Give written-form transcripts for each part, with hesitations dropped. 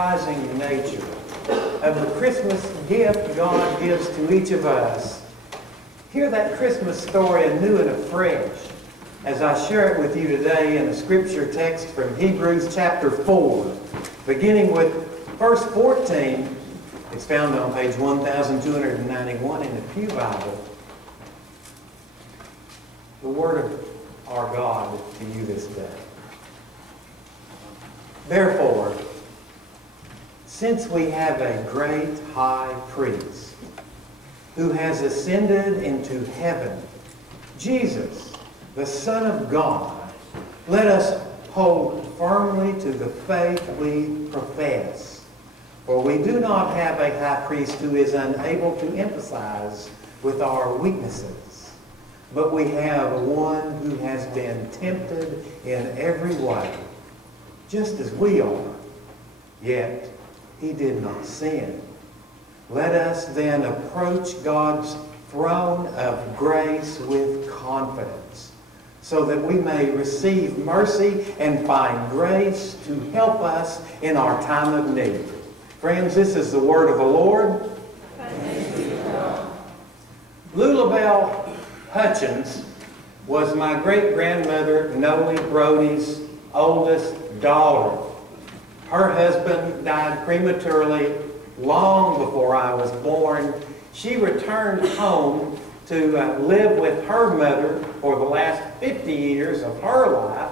surprising nature of the Christmas gift God gives to each of us. Hear that Christmas story anew and afresh as I share it with you today in a scripture text from Hebrews chapter 4, beginning with verse 14. It's found on page 1291 in the Pew Bible. The word of our God to you this day. Therefore, since we have a great high priest who has ascended into heaven, Jesus, the Son of God, let us hold firmly to the faith we profess. For we do not have a high priest who is unable to empathize with our weaknesses, but we have one who has been tempted in every way, just as we are, yet he did not sin. Let us then approach God's throne of grace with confidence, so that we may receive mercy and find grace to help us in our time of need. Friends, this is the word of the Lord. Thanks be to God. Lulabelle Hutchins was my great-grandmother Noe Brody's oldest daughter. Her husband died prematurely long before I was born. She returned home to live with her mother for the last 50 years of her life.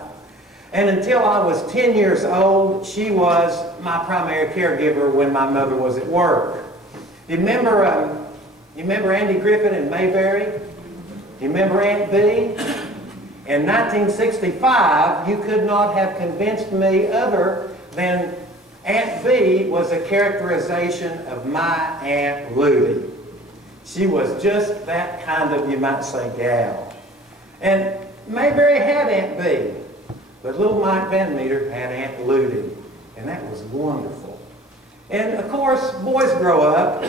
And until I was 10 years old, she was my primary caregiver when my mother was at work. You remember Andy Griffin and Mayberry? You remember Aunt Bee? In 1965, you could not have convinced me other than Aunt Bee was a characterization of my Aunt Ludy. She was just that kind of, you might say, gal. And Mayberry had Aunt Bee, but little Mike Van Meter had Aunt Ludy, and that was wonderful. And of course, boys grow up,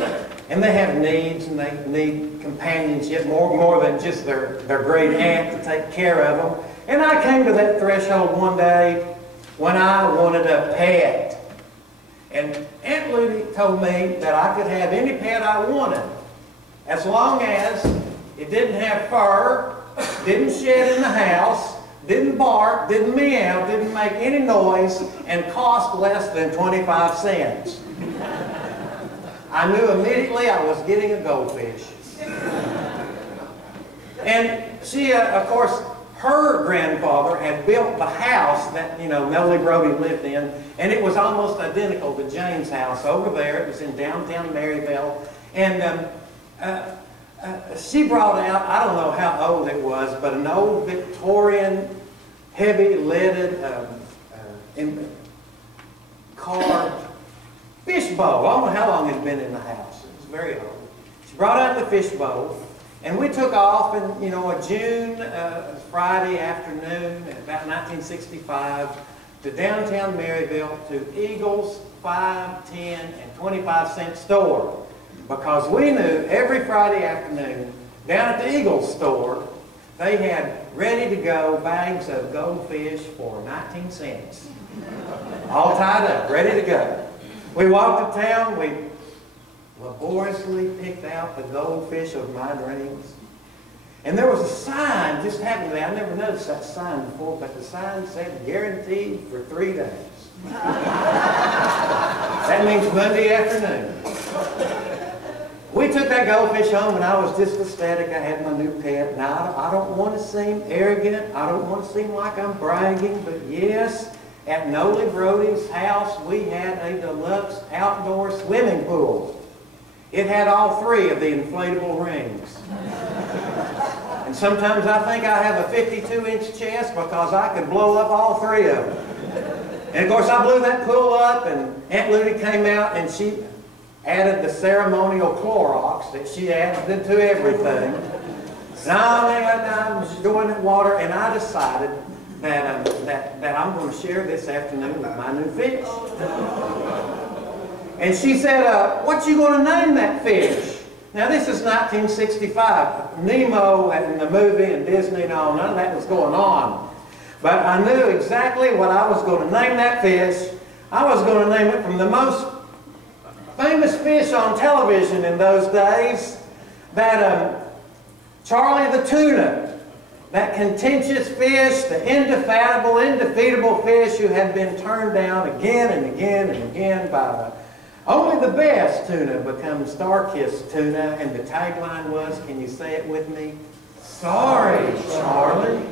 and they have needs, and they need companionship, more than just their great aunt to take care of them. And I came to that threshold one day when I wanted a pet. And Aunt Ludy told me that I could have any pet I wanted, as long as it didn't have fur, didn't shed in the house, didn't bark, didn't meow, didn't make any noise, and cost less than 25 cents. I knew immediately I was getting a goldfish. And she, of course, her grandfather had built the house that, Nellie Brody lived in, and it was almost identical to Jane's house over there. It was in downtown Maryville. And she brought out, I don't know how old it was, but an old Victorian, heavy-leaded, carved fish bowl. I don't know how long it had been in the house. It was very old. She brought out the fish bowl, and we took off in, a June Friday afternoon, about 1965, to downtown Maryville to Eagle's 5, 10, and 25-cent store. Because we knew every Friday afternoon, down at the Eagle's store, they had ready-to-go bags of goldfish for 19 cents. All tied up, ready to go. We walked to town, we laboriously picked out the goldfish of my dreams. And there was a sign, just happened to me, I never noticed that sign before, but the sign said, guaranteed for 3 days. That means Monday afternoon. We took that goldfish home, and I was just ecstatic. I had my new pet. Now, I don't want to seem arrogant. I don't want to seem like I'm bragging, but yes, at Nolie Brody's house, we had a deluxe outdoor swimming pool. It had all 3 of the inflatable rings. And sometimes I think I have a 52-inch chest because I could blow up all 3 of them. And of course, I blew that pool up, and Aunt Ludy came out, and she added the ceremonial Clorox that she added to everything. And I was doing that water, and I decided that I'm going to share this afternoon with my new fish. And she said, what you going to name that fish? Now this is 1965. Nemo and the movie and Disney and all, none of that was going on. But I knew exactly what I was going to name that fish. I was going to name it from the most famous fish on television in those days, that Charlie the tuna, that contentious fish, the indefatigable, undefeatable fish who had been turned down again and again and again by only the best tuna becomes star-kissed tuna, and the tagline was, can you say it with me? Sorry, Charlie.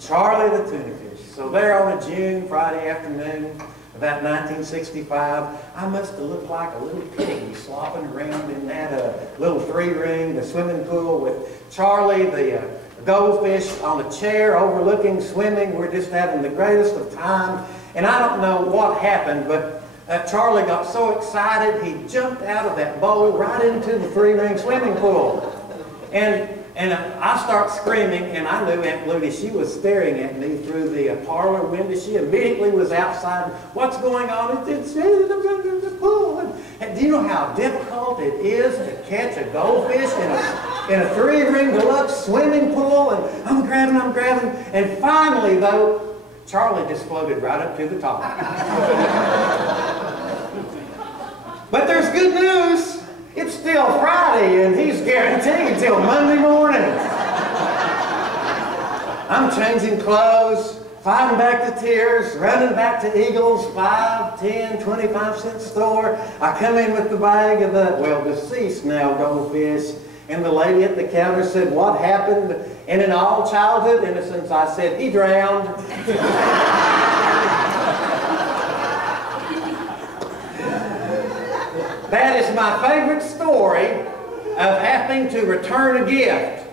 Charlie the tuna fish. So there on a June Friday afternoon, about 1965, I must have looked like a little piggy slopping around in that little three-ring, the swimming pool with Charlie, the goldfish, on a chair overlooking swimming. We're just having the greatest of time. And I don't know what happened, but Charlie got so excited, he jumped out of that bowl right into the three-ring swimming pool. And I start screaming, and I knew Aunt Ludy, she was staring at me through the parlor window. She immediately was outside. What's going on? It's the pool. And do you know how difficult it is to catch a goldfish in a three-ring deluxe swimming pool? And I'm grabbing. And finally, though, Charlie just floated right up to the top. But there's good news. It's still Friday, and he's guaranteed till Monday morning. I'm changing clothes, fighting back the tears, running back to Eagle's 5, 10, 25-cent store. I come in with the bag of the, well, deceased now goldfish, and the lady at the counter said, what happened? And in all childhood innocence, I said, he drowned. That is my favorite story of having to return a gift.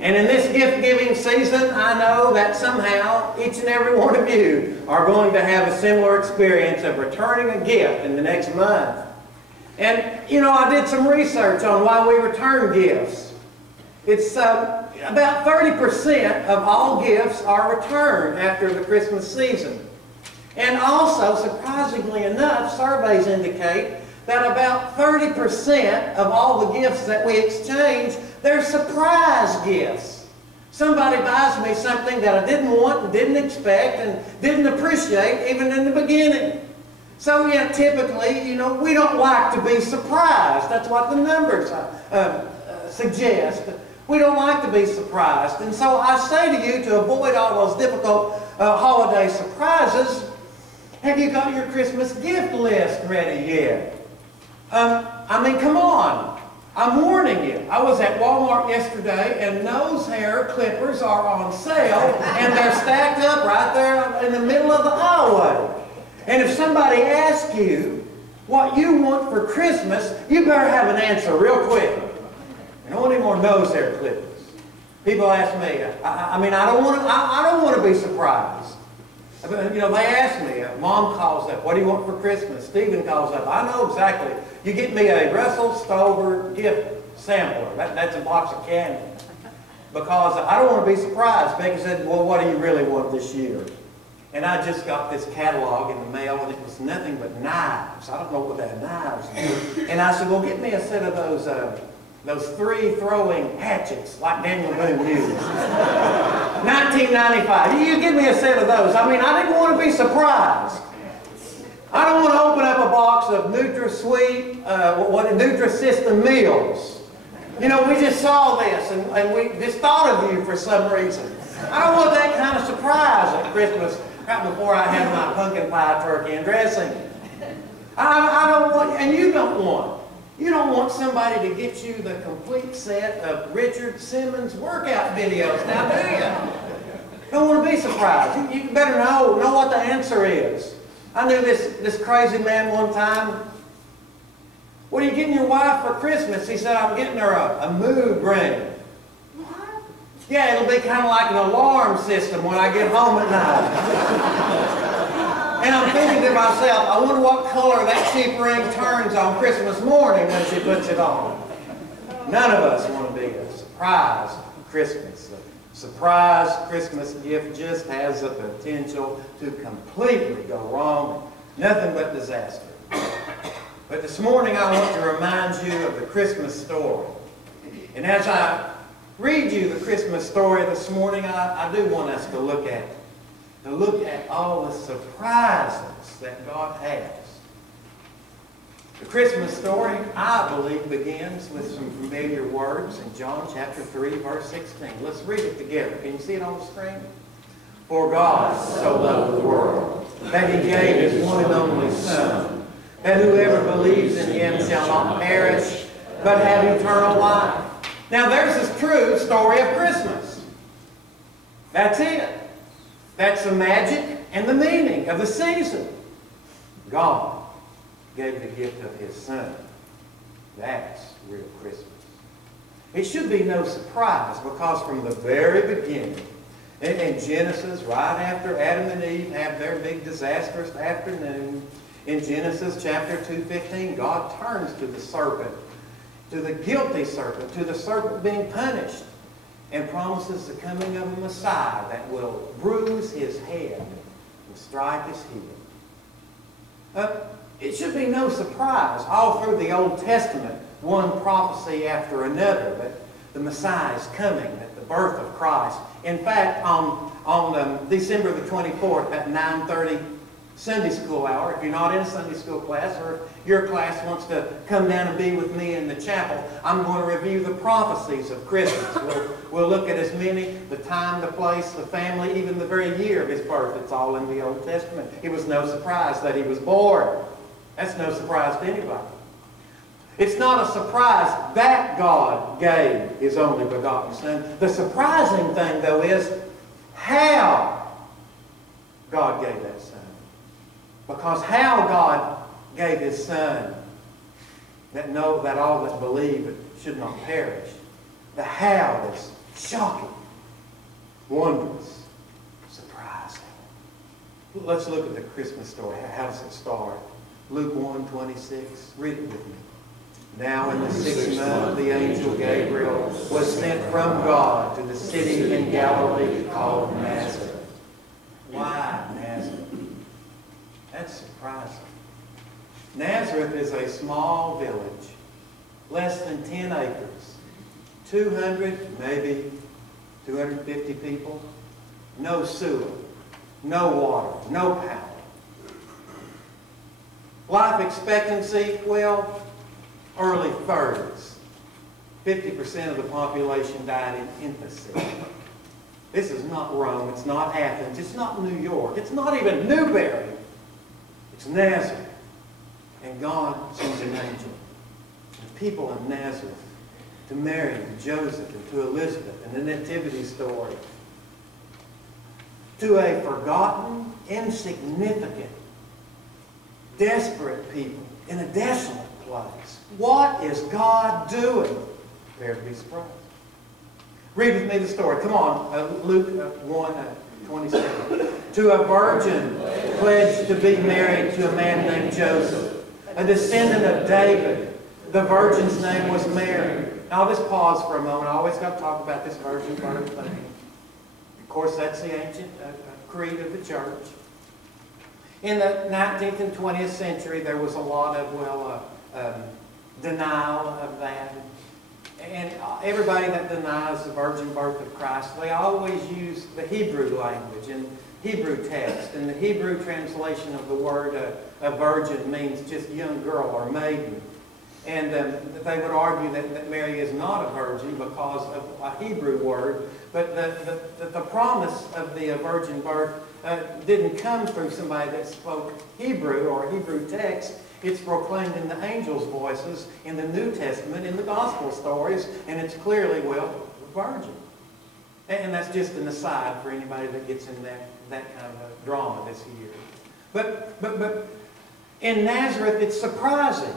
And in this gift-giving season, I know that somehow each and every one of you are going to have a similar experience of returning a gift in the next month. And, you know, I did some research on why we return gifts. It's about 30% of all gifts are returned after the Christmas season. And also, surprisingly enough, surveys indicate that about 30% of all the gifts that we exchange, they're surprise gifts. Somebody buys me something that I didn't want and didn't expect and didn't appreciate even in the beginning. So, yeah, typically, you know, we don't like to be surprised. That's what the numbers suggest. We don't like to be surprised. And so I say to you, to avoid all those difficult holiday surprises, have you got your Christmas gift list ready yet? I mean, come on. I'm warning you. I was at Walmart yesterday, and nose hair clippers are on sale, and they're stacked up right there in the middle of the hallway. And if somebody asks you what you want for Christmas, you better have an answer real quick. I don't want any more nose hair clippers. People ask me, I mean, I don't want to be surprised. You know, they ask me, Mom calls up, what do you want for Christmas? Stephen calls up, I know exactly. You get me a Russell Stover gift sampler. That's a box of candy. Because I don't want to be surprised. Becky said, well, what do you really want this year? And I just got this catalog in the mail, and it was nothing but knives. I don't know what that knives do. And I said, well, get me a set of those three throwing hatchets like Daniel Boone used. $19.95. You give me a set of those. I mean, I didn't want to be surprised. I don't want to open up a box of NutraSweet, Nutrisystem meals. You know, we just saw this, and we just thought of you for some reason. I don't want that kind of surprise at Christmas, right before I have my pumpkin pie, turkey, and dressing. I don't want, and you don't want. You don't want somebody to get you the complete set of Richard Simmons workout videos, now do you? Don't want to be surprised. You better know what the answer is. I knew this crazy man one time. What are you getting your wife for Christmas? He said, I'm getting her a mood ring. What? Yeah, it'll be kind of like an alarm system when I get home at night. And I'm thinking to myself, I wonder what color that cheap ring turns on Christmas morning when she puts it on. None of us want to be a surprise Christmas. A surprise Christmas gift just has the potential to completely go wrong. Nothing but disaster. But this morning I want to remind you of the Christmas story. And as I read you the Christmas story this morning, I do want us to look at it. to look at all the surprises that God has. The Christmas story, I believe, begins with some familiar words in John chapter 3, verse 16. Let's read it together. Can you see it on the screen? For God so loved the world, that He gave His one and only Son, that whoever believes in Him shall not perish, but have eternal life. Now there's this true story of Christmas. That's it. That's the magic and the meaning of the season. God gave the gift of His Son. That's real Christmas. It should be no surprise, because from the very beginning, in Genesis, right after Adam and Eve have their big disastrous afternoon, in Genesis chapter 2:15, God turns to the serpent, to the guilty serpent, to the serpent being punished, and promises the coming of a Messiah that will bruise his head and strike his heel. It should be no surprise, all through the Old Testament, one prophecy after another, that the Messiah is coming, that the birth of Christ. In fact, on December the 24th at 9:30 Sunday school hour, if you're not in a Sunday school class, or if your class wants to come down and be with me in the chapel, I'm going to review the prophecies of Christmas. We'll look at as many, the time, the place, the family, even the very year of His birth. It's all in the Old Testament. It was no surprise that He was born. That's no surprise to anybody. It's not a surprise that God gave His only begotten Son. The surprising thing, though, is how God gave that Son. Because how God gave His Son, that all that believe should not perish. The how is shocking, wondrous, surprising. Let's look at the Christmas story. How does it start? Luke 1:26. Read it with me. Now in the 6th month, the angel Gabriel was sent from God to the city in Galilee called Nazareth. Why Nazareth? That's surprising. Nazareth is a small village, less than 10 acres, 200, maybe 250 people, no sewer, no water, no power. Life expectancy, well, early 30s. 50% of the population died in infancy. This is not Rome, it's not Athens, it's not New York, it's not even Newberry. It's Nazareth. And God sends an angel. The people in Nazareth, to Mary, to Joseph, and to Elizabeth, and the nativity story. To a forgotten, insignificant, desperate people in a desolate place. What is God doing? Prepare to be surprised. Read with me the story. Come on, Luke 1:27. To a virgin pledged to be married to a man named Joseph, a descendant of David. The virgin's name was Mary. Now, I'll just pause for a moment. I always got to talk about this virgin birth thing. Of course, that's the ancient creed of the church. In the 19th and 20th century, there was a lot of, denial of that. And everybody that denies the virgin birth of Christ, they always use the Hebrew language and Hebrew text. And the Hebrew translation of the word a virgin means just young girl or maiden. And they would argue that Mary is not a virgin because of a Hebrew word. But the promise of the virgin birth didn't come through somebody that spoke Hebrew or Hebrew text. It's proclaimed in the angels' voices in the New Testament, in the gospel stories, and it's clearly, well, virgin. And that's just an aside for anybody that gets in that kind of a drama this year. But in Nazareth, it's surprising.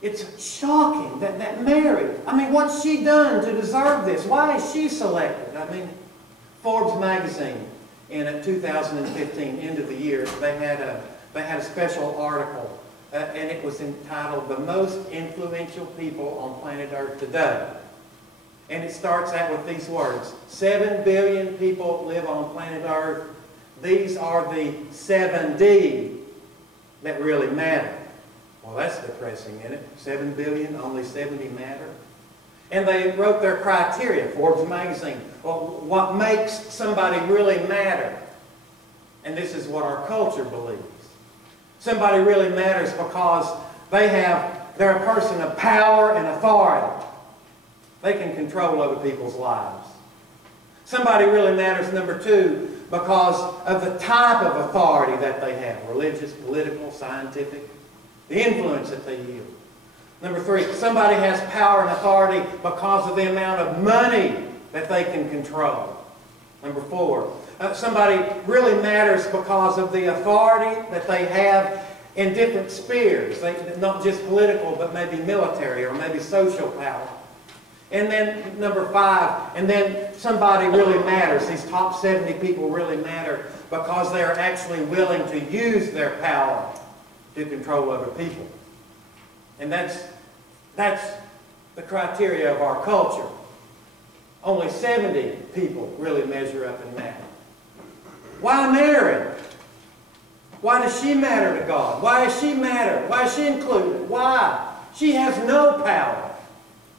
It's shocking that Mary, I mean, what's she done to deserve this? Why is she selected? I mean, Forbes magazine in 2015, end of the year, they had a special article. And it was entitled, The Most Influential People on Planet Earth Today. And it starts out with these words. 7 billion people live on planet Earth. These are the 70 that really matter. Well, that's depressing, isn't it? 7 billion, only 70 matter. And they wrote their criteria, Forbes magazine. Well, what makes somebody really matter? And this is what our culture believes. Somebody really matters because they're a person of power and authority. They can control other people's lives. Somebody really matters, number two, because of the type of authority that they have. Religious, political, scientific. The influence that they yield. Number three, somebody has power and authority because of the amount of money that they can control. Number four, somebody really matters because of the authority that they have in different spheres. Not just political, but maybe military or maybe social power. And then number five, and then somebody really matters. These top 70 people really matter because they are actually willing to use their power to control other people. And that's the criteria of our culture. Only 70 people really measure up in that. Why Mary? Why does she matter to God? Why does she matter? Why is she included? Why? She has no power.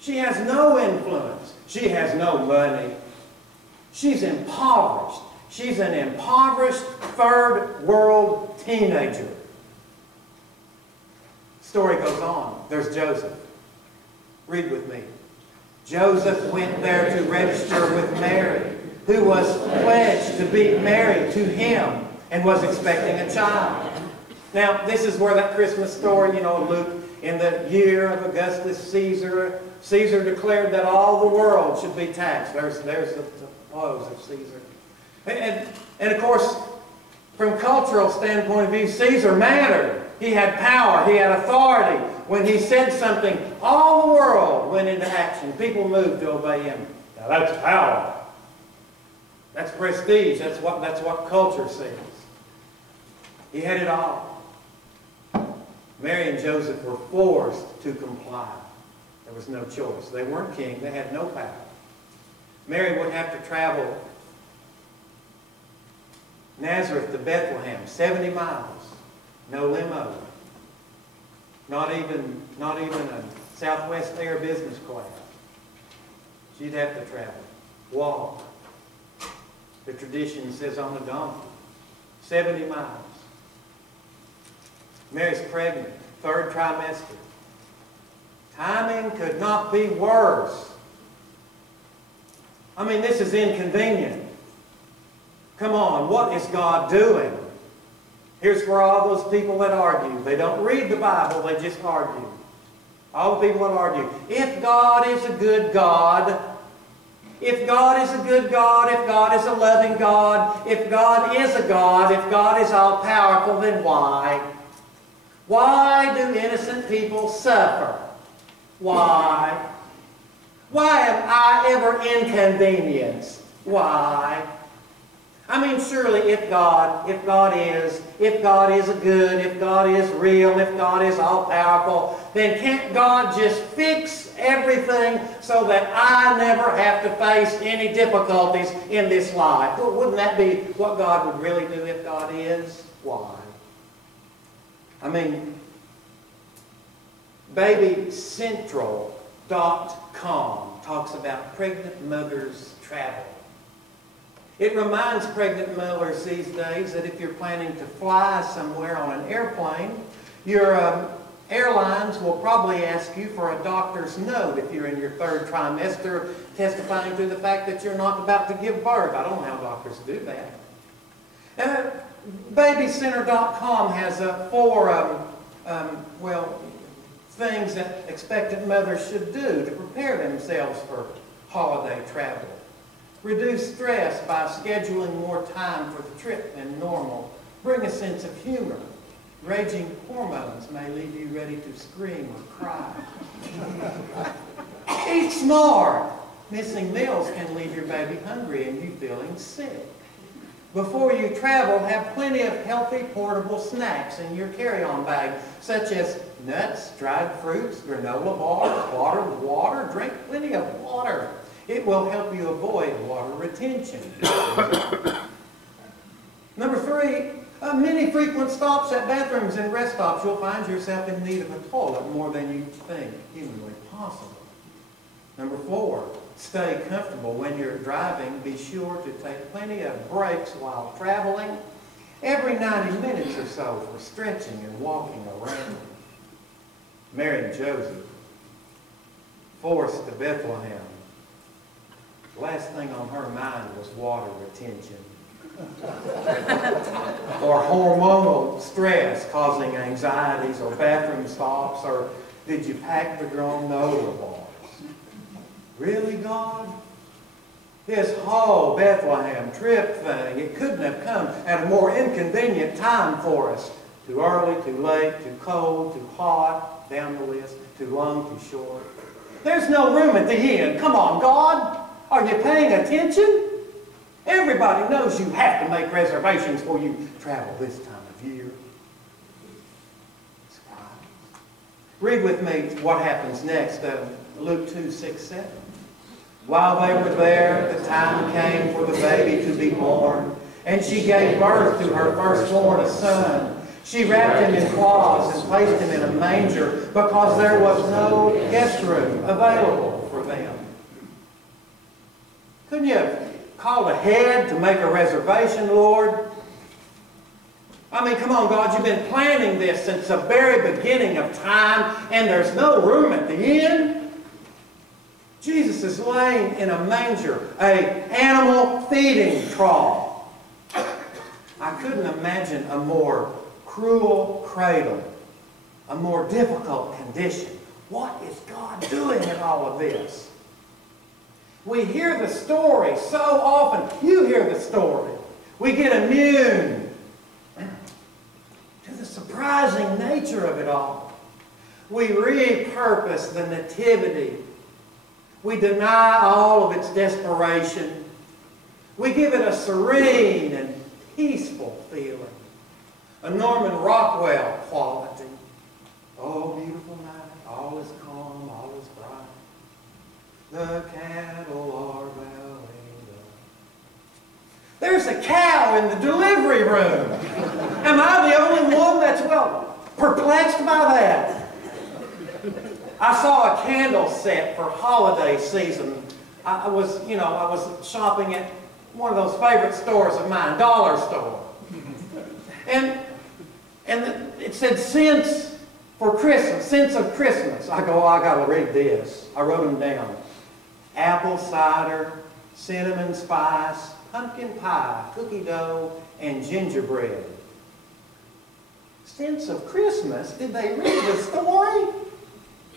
She has no influence. She has no money. She's impoverished. She's an impoverished third world teenager. Story goes on. There's Joseph. Read with me. Joseph went there to register with Mary, who was pledged to be married to him and was expecting a child. Now, this is where that Christmas story, Luke, in the year of Augustus Caesar, Caesar declared that all the world should be taxed. There's the close of Caesar. And of course, from a cultural standpoint of view, Caesar mattered. He had power. He had authority. When he said something, all the world went into action. People moved to obey him. Now that's power. That's prestige. That's what culture says. He had it all. Mary and Joseph were forced to comply. There was no choice. They weren't king. They had no power. Mary would have to travel Nazareth to Bethlehem, 70 miles. No limo. Not even a Southwest Air business class. She'd have to travel. Walk. The tradition says on a donkey. 70 miles. Mary's pregnant. Third trimester. Timing could not be worse. I mean, this is inconvenient. Come on, what is God doing? Here's for all those people that argue. They don't read the Bible, they just argue. All the people that argue. If God is a good God, if God is a good God, if God is a loving God, if God is a God, if God is all-powerful, then why? Why do innocent people suffer? Why? Why am I ever inconvenienced? Why? I mean, surely if God is a good, if God is real, if God is all-powerful, then can't God just fix everything so that I never have to face any difficulties in this life? Well, wouldn't that be what God would really do if God is? Why? I mean, BabyCentral.com talks about pregnant mothers' travel. It reminds pregnant mothers these days that if you're planning to fly somewhere on an airplane, your airlines will probably ask you for a doctor's note if you're in your third trimester, testifying to the fact that you're not about to give birth. I don't know how doctors do that. BabyCenter.com has four things that expectant mothers should do to prepare themselves for holiday travel. Reduce stress by scheduling more time for the trip than normal. Bring a sense of humor. Raging hormones may leave you ready to scream or cry. Eat smart. Missing meals can leave your baby hungry and you feeling sick. Before you travel, have plenty of healthy portable snacks in your carry-on bag, such as nuts, dried fruits, granola bars, bottled water. Drink plenty of water. It will help you avoid water retention. Number three, many frequent stops at bathrooms and rest stops. You'll find yourself in need of a toilet more than you think humanly possible. Number four, stay comfortable when you're driving. Be sure to take plenty of breaks while traveling. every 90 minutes or so for stretching and walking around. Mary and Joseph, forced to Bethlehem. The last thing on her mind was water retention. Or hormonal stress causing anxieties, or bathroom stops, or did you pack the granola bars? Really, God? This whole Bethlehem trip thing, it couldn't have come at a more inconvenient time for us. Too early, too late, too cold, too hot, down the list, too long, too short. There's no room at the inn. Come on, God. Are you paying attention? Everybody knows you have to make reservations before you travel this time of year. Read with me what happens next, Luke 2, 6, 7. While they were there, the time came for the baby to be born, and she gave birth to her firstborn, a son. She wrapped him in cloths and placed him in a manger because there was no guest room available for them. Couldn't you have called ahead to make a reservation, Lord? I mean, come on, God, you've been planning this since the very beginning of time, and there's no room at the inn. Jesus is laying in a manger, an animal feeding trough. I couldn't imagine a more cruel cradle, a more difficult condition. What is God doing in all of this? We hear the story so often. You hear the story. We get immune to the surprising nature of it all. We repurpose the nativity. We deny all of its desperation. We give it a serene and peaceful feeling. A Norman Rockwell quality. Oh, beautiful night, all is calm, all is bright. The cattle are bowing down. There's a cow in the delivery room. Am I the only one that's, perplexed by that? I saw a candle set for holiday season. I was shopping at one of those favorite stores of mine, dollar store. And it said scents for Christmas, scents of Christmas. I go, I got to read this. I wrote them down. Apple cider, cinnamon spice, pumpkin pie, cookie dough, and gingerbread. Scents of Christmas? Did they read the story?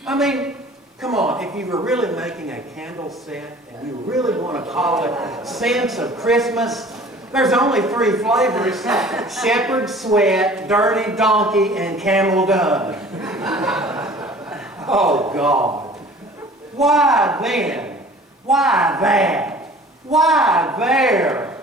I mean, come on, if you were really making a candle set and you really want to call it Scents of Christmas, there's only 3 flavors: shepherd sweat, dirty donkey, and camel dung. Oh, God. Why then? Why that? Why there?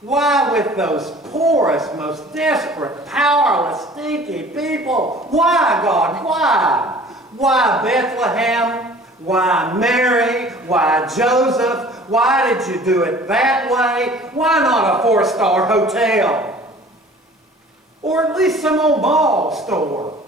Why with those poorest, most desperate, powerless, stinky people? Why, God? Why? Why Bethlehem? Why Mary? Why Joseph? Why did you do it that way? Why not a 4-star hotel? Or at least some old mall store?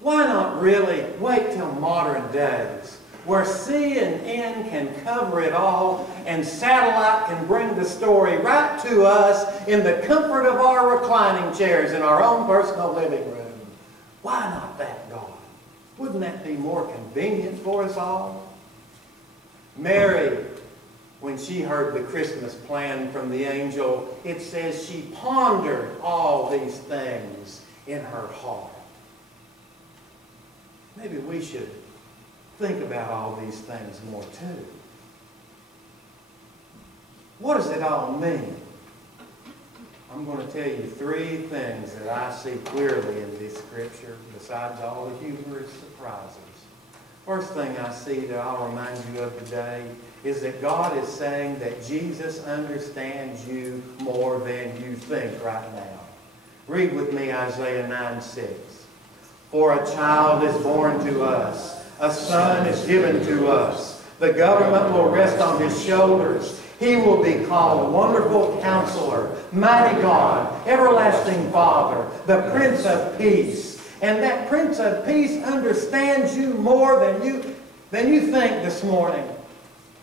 Why not really wait till modern days, where CNN can cover it all and satellite can bring the story right to us in the comfort of our reclining chairs in our own personal living room? Why not that, God? Wouldn't that be more convenient for us all? Mary, when she heard the Christmas plan from the angel, it says she pondered all these things in her heart. Maybe we should think about all these things more too. What does it all mean? I'm going to tell you 3 things that I see clearly in this scripture, besides all the humorous surprises. First thing I see that I'll remind you of today is that God is saying that Jesus understands you more than you think right now. Read with me Isaiah 9:6. For a child is born to us, a son is given to us. The government will rest on his shoulders. He will be called Wonderful Counselor, Mighty God, Everlasting Father, the Prince of Peace. And that Prince of Peace understands you more than you think this morning.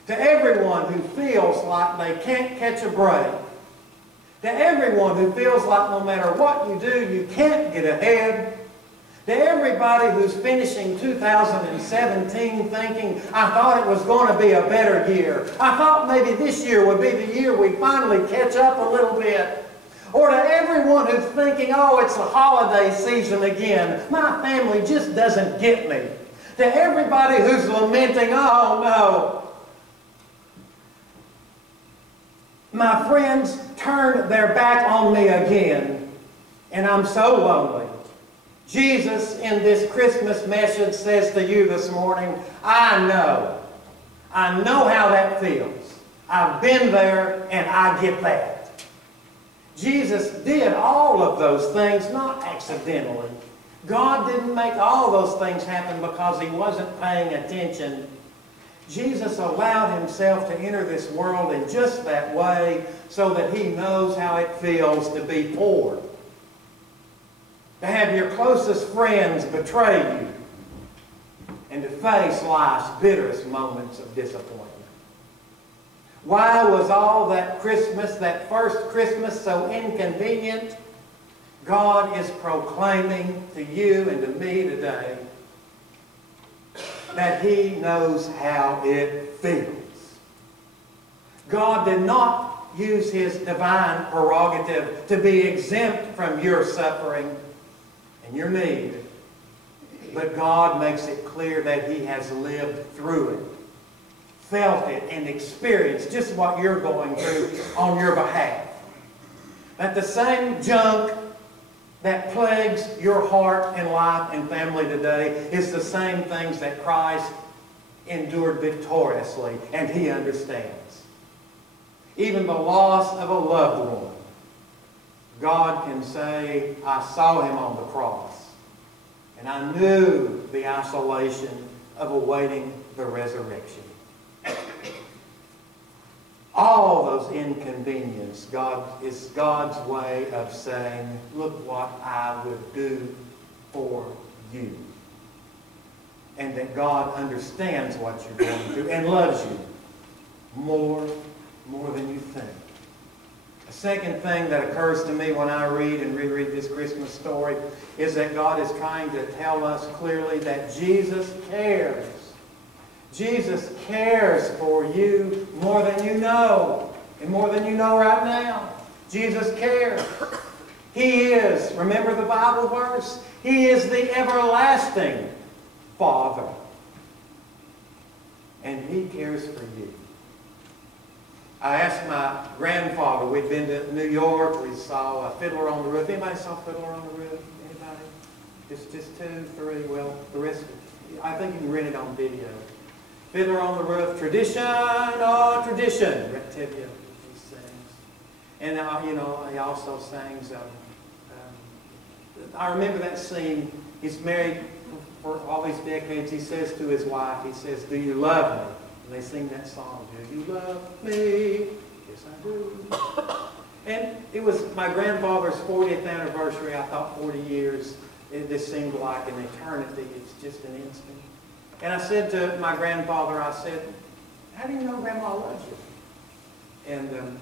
To everyone who feels like they can't catch a break, To everyone who feels like no matter what you do, you can't get ahead. To everybody who's finishing 2017 thinking, I thought it was going to be a better year. I thought maybe this year would be the year we finally catch up a little bit. Or to everyone who's thinking, oh, it's the holiday season again. My family just doesn't get me. To everybody who's lamenting, oh no, my friends turned their back on me again, and I'm so lonely. Jesus, in this Christmas message, says to you this morning, I know how that feels. I've been there, and I get that. Jesus did all of those things, not accidentally. God didn't make all those things happen because He wasn't paying attention. Jesus allowed Himself to enter this world in just that way so that He knows how it feels to be poor. To have your closest friends betray you. And to face life's bitterest moments of disappointment. Why was all that Christmas, that first Christmas, so inconvenient? God is proclaiming to you and to me today that He knows how it feels. God did not use His divine prerogative to be exempt from your suffering and your need, but God makes it clear that He has lived through it, felt it, and experienced just what you're going through on your behalf. That the same junk that plagues your heart and life and family today is the same things that Christ endured victoriously, and He understands. Even the loss of a loved one, God can say, I saw him on the cross, and I knew the isolation of awaiting the resurrection. All those inconveniences, is God's way of saying, look what I would do for you. And that God understands what you're going through and loves you more than you think. A second thing that occurs to me when I read and reread this Christmas story is that God is trying to tell us clearly that Jesus cares. Jesus cares for you more than you know, and more than you know right now. Jesus cares. He is, remember the Bible verse? He is the everlasting Father. And He cares for you. I asked my grandfather, we'd been to New York, we saw Fiddler on the Roof. Anybody saw Fiddler on the Roof? Anybody? Just 2, 3, well, the rest, I think you can rent it on video. Fiddler on the Roof, tradition, oh tradition. Rev.Dr.Mitchell, he sings. And he also sings, I remember that scene, he's married for all these decades, he says to his wife, he says, do you love me? And they sing that song, do you love me? Yes, I do. And it was my grandfather's 40th anniversary. I thought 40 years, this seemed like an eternity. It's just an instant. And I said to my grandfather, I said, how do you know Grandma loves you? And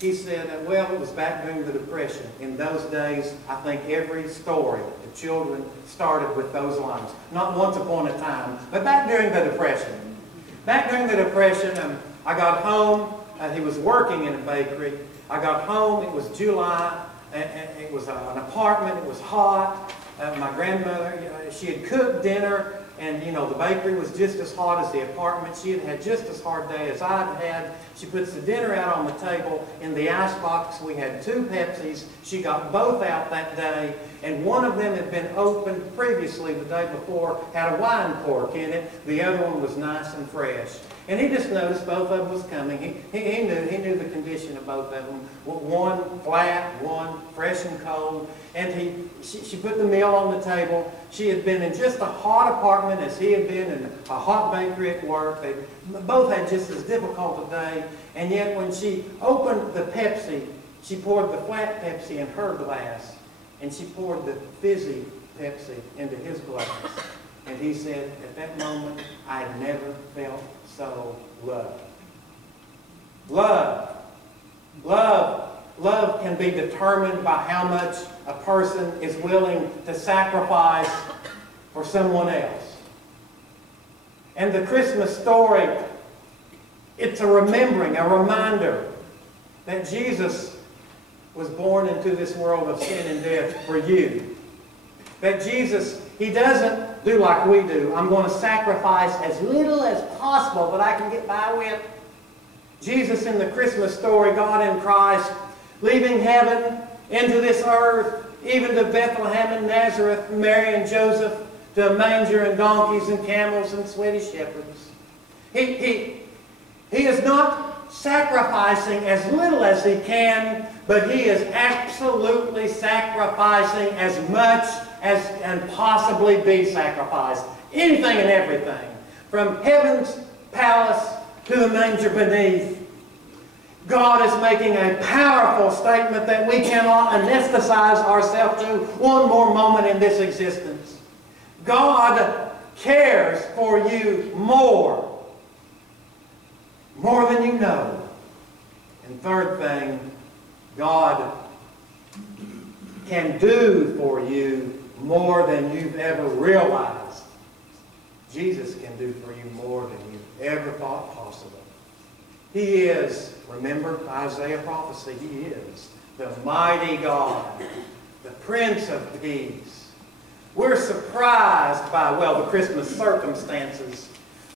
he said, well, it was back during the Depression. In those days, I think every story, the children started with those lines. Not once upon a time, but back during the Depression. Back during the Depression, I got home. He was working in a bakery. I got home. It was July. It was an apartment. It was hot. My grandmother, she had cooked dinner, and the bakery was just as hot as the apartment. She had had just as hard a day as I'd had. She puts the dinner out on the table. In the icebox, we had 2 Pepsis. She got both out that day, and one of them had been opened previously the day before, had a wine cork in it. The other one was nice and fresh. And he just noticed both of them was coming. He knew the condition of both of them. One flat, one fresh and cold. And she put the meal on the table. She had been in just a hot apartment as he had been in a hot bakery at work. They both had just as difficult a day. And yet when she opened the Pepsi, she poured the flat Pepsi in her glass. And she poured the fizzy Pepsi into his glass. And he said, at that moment, I had never felt so loved. Loved. Love can be determined by how much a person is willing to sacrifice for someone else. And the Christmas story, it's a remembering, a reminder that Jesus was born into this world of sin and death for you. That Jesus, He doesn't do like we do. I'm going to sacrifice as little as possible that I can get by with. Jesus in the Christmas story, God in Christ, leaving heaven into this earth, even to Bethlehem and Nazareth, Mary and Joseph, to a manger and donkeys and camels and sweaty shepherds. He is not sacrificing as little as He can, but He is absolutely sacrificing as much as can possibly be sacrificed. Anything and everything. From heaven's palace to the manger beneath. God is making a powerful statement that we cannot anesthetize ourselves to one more moment in this existence. God cares for you more than you know. And third thing, God can do for you more than you've ever realized. Jesus can do for you more than you've ever thought possible. He is, remember Isaiah prophecy, He is the mighty God, the Prince of Peace. We're surprised by, well, the Christmas circumstances